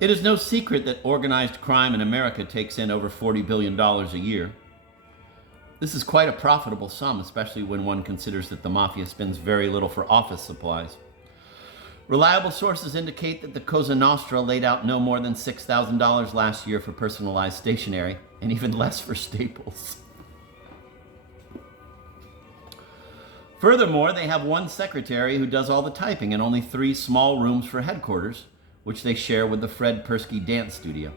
It is no secret that organized crime in America takes in over $40 billion a year. This is quite a profitable sum, especially when one considers that the mafia spends very little for office supplies. Reliable sources indicate that the Cosa Nostra laid out no more than $6,000 last year for personalized stationery, and even less for staples. Furthermore, they have one secretary who does all the typing and only 3 small rooms for headquarters, which they share with the Fred Persky Dance Studio.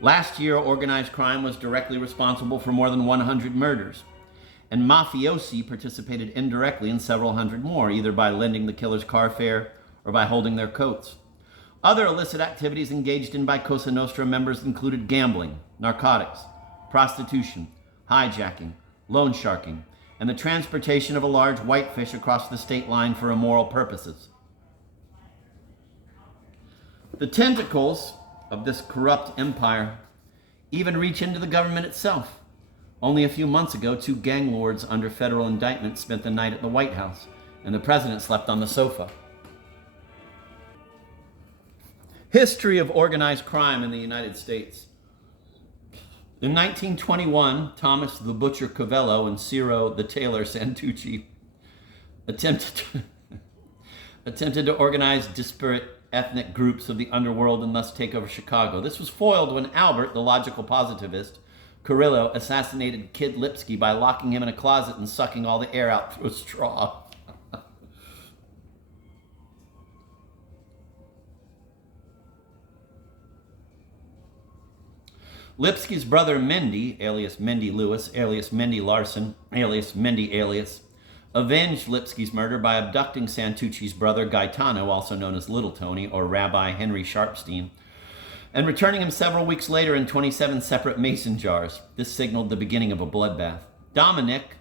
Last year, organized crime was directly responsible for more than 100 murders, and mafiosi participated indirectly in several hundred more, either by lending the killers car fare or by holding their coats. Other illicit activities engaged in by Cosa Nostra members included gambling, narcotics, prostitution, hijacking, loan sharking, and the transportation of a large whitefish across the state line for immoral purposes. The tentacles of this corrupt empire even reach into the government itself. Only a few months ago, 2 gang lords under federal indictment spent the night at the White House, and the president slept on the sofa. History of organized crime in the United States. In 1921, Thomas the Butcher Covello and Ciro the Tailor Santucci attempted to organize disparate ethnic groups of the underworld and thus take over Chicago. This was foiled when Albert, the logical positivist, Carrillo, assassinated Kid Lipsky by locking him in a closet and sucking all the air out through a straw. Lipsky's brother Mendy, alias Mendy Lewis, alias Mendy Larson, alias Mendy alias, avenged Lipsky's murder by abducting Santucci's brother Gaetano, also known as Little Tony, or Rabbi Henry Sharpstein, and returning him several weeks later in 27 separate mason jars. This signaled the beginning of a bloodbath. Dominic,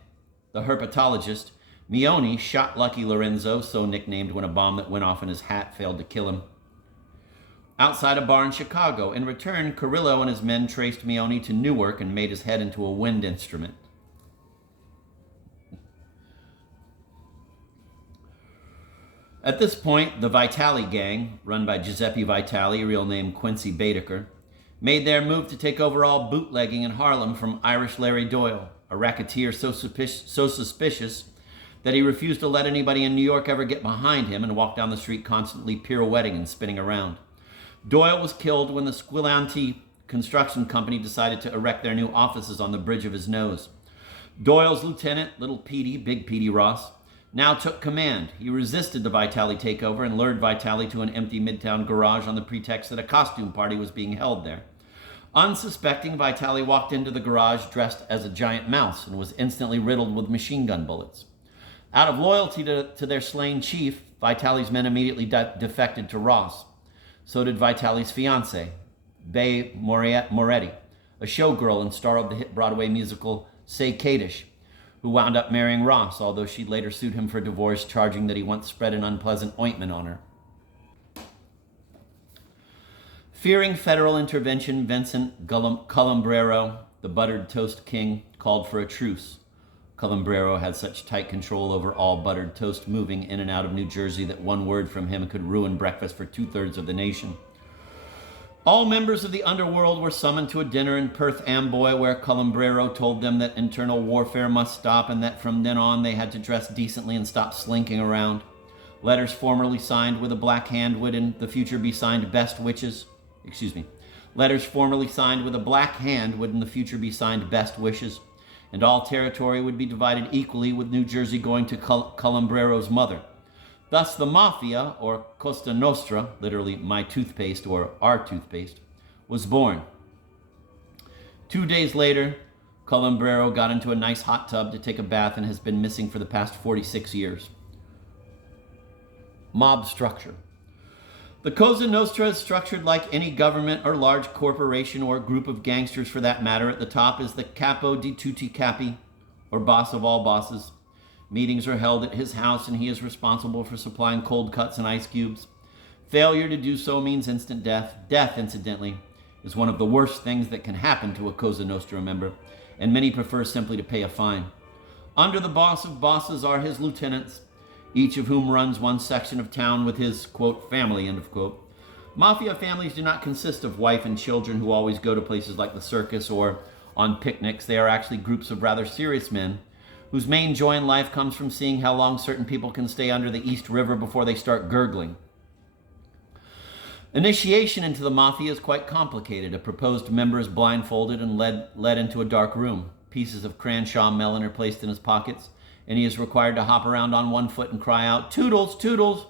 the herpetologist, Mione shot Lucky Lorenzo, so nicknamed when a bomb that went off in his hat failed to kill him, outside a bar in Chicago. In return, Carrillo and his men traced Mione to Newark and made his head into a wind instrument. At this point, the Vitali gang, run by Giuseppe Vitali, real name Quincy Baedeker, made their move to take over all bootlegging in Harlem from Irish Larry Doyle, a racketeer so suspicious that he refused to let anybody in New York ever get behind him and walked down the street constantly pirouetting and spinning around. Doyle was killed when the Squillanti Construction Company decided to erect their new offices on the bridge of his nose. Doyle's lieutenant, Little Petey, Big Petey Ross, now took command. He resisted the Vitali takeover and lured Vitali to an empty Midtown garage on the pretext that a costume party was being held there. Unsuspecting, Vitali walked into the garage dressed as a giant mouse and was instantly riddled with machine gun bullets. Out of loyalty to their slain chief, Vitali's men immediately defected to Ross. So did Vitali's fiancée, Bae Moretti, a showgirl and star of the hit Broadway musical Say Kadish, who wound up marrying Ross, although she later sued him for divorce, charging that he once spread an unpleasant ointment on her. Fearing federal intervention, Vincent Colombrero, the buttered toast king, called for a truce. Colombrero had such tight control over all buttered toast moving in and out of New Jersey that one word from him could ruin breakfast for 2/3 of the nation. All members of the underworld were summoned to a dinner in Perth Amboy, where Colombrero told them that internal warfare must stop and that from then on they had to dress decently and stop slinking around. Letters formerly signed with a black hand would in the future be signed Best Wishes. Letters formerly signed with a black hand would in the future be signed Best Wishes, and all territory would be divided equally, with New Jersey going to Colombrero's mother. Thus, the Mafia, or Cosa Nostra, literally my toothpaste or our toothpaste, was born. 2 days later, Colombrero got into a nice hot tub to take a bath and has been missing for the past 46 years. Mob structure. The Cosa Nostra is structured like any government or large corporation or group of gangsters for that matter. At the top is the Capo di Tutti Capi, or boss of all bosses. Meetings are held at his house and he is responsible for supplying cold cuts and ice cubes. Failure to do so means instant death. Death, incidentally, is one of the worst things that can happen to a Cosa Nostra member, and many prefer simply to pay a fine. Under the boss of bosses are his lieutenants, each of whom runs one section of town with his, quote, family, end of quote. Mafia families do not consist of wife and children who always go to places like the circus or on picnics. They are actually groups of rather serious men whose main joy in life comes from seeing how long certain people can stay under the East River before they start gurgling. Initiation into the Mafia is quite complicated. A proposed member is blindfolded and led into a dark room. Pieces of Cranshaw melon are placed in his pockets, and he is required to hop around on one foot and cry out, "Toodles, toodles!"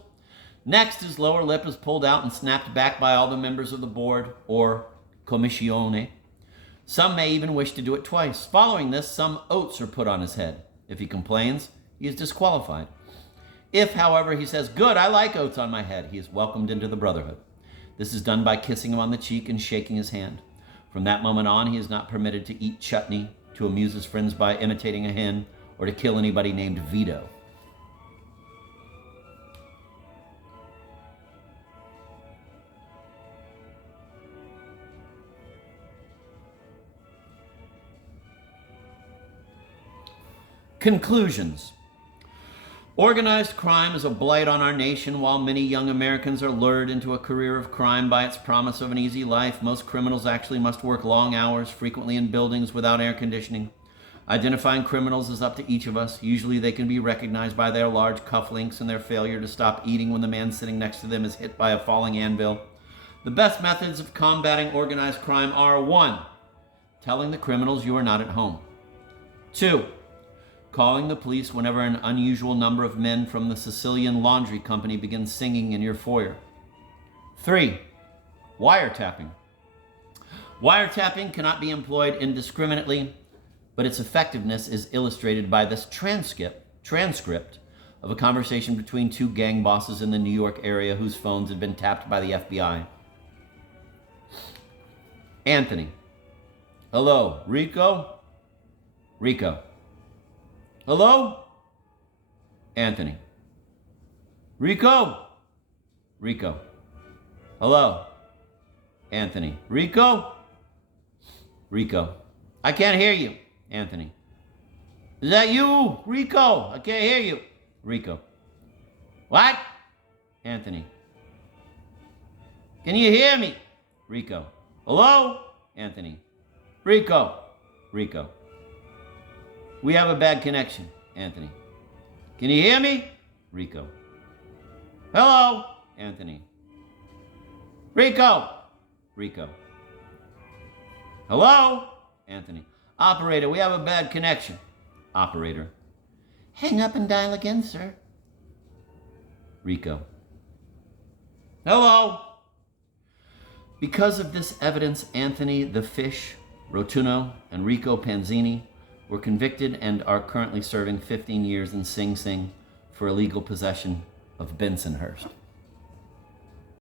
Next, his lower lip is pulled out and snapped back by all the members of the board, or commissione. Some may even wish to do it twice. Following this, some oats are put on his head. If he complains, he is disqualified. If, however, he says, "Good, I like oats on my head," he is welcomed into the brotherhood. This is done by kissing him on the cheek and shaking his hand. From that moment on, he is not permitted to eat chutney, to amuse his friends by imitating a hen, or to kill anybody named Vito. Conclusions. Organized crime is a blight on our nation. While many young Americans are lured into a career of crime by its promise of an easy life, most criminals actually must work long hours, frequently in buildings without air conditioning. Identifying criminals is up to each of us. Usually they can be recognized by their large cufflinks and their failure to stop eating when the man sitting next to them is hit by a falling anvil. The best methods of combating organized crime are: 1. Telling the criminals you are not at home. 2. Calling the police whenever an unusual number of men from the Sicilian Laundry Company begin singing in your foyer. 3. Wiretapping. Wiretapping cannot be employed indiscriminately, but its effectiveness is illustrated by this transcript of a conversation between two gang bosses in the New York area whose phones had been tapped by the FBI. Anthony. "Hello, Rico?" Rico. "Hello?" Anthony. "Rico?" Rico. "Hello?" Anthony. "Rico?" Rico. "I can't hear you." Anthony. "Is that you, Rico? I can't hear you." Rico. "What?" Anthony. "Can you hear me?" Rico. "Hello?" Anthony. "Rico." Rico. "We have a bad connection." Anthony. "Can you hear me?" Rico. "Hello?" Anthony. "Rico." Rico. "Hello?" Anthony. "Operator, we have a bad connection." Operator. "Hang up and dial again, sir." Rico. "Hello?" Because of this evidence, Anthony the Fish Rotunno and Rico Panzini were convicted and are currently serving 15 years in Sing Sing for illegal possession of Bensonhurst.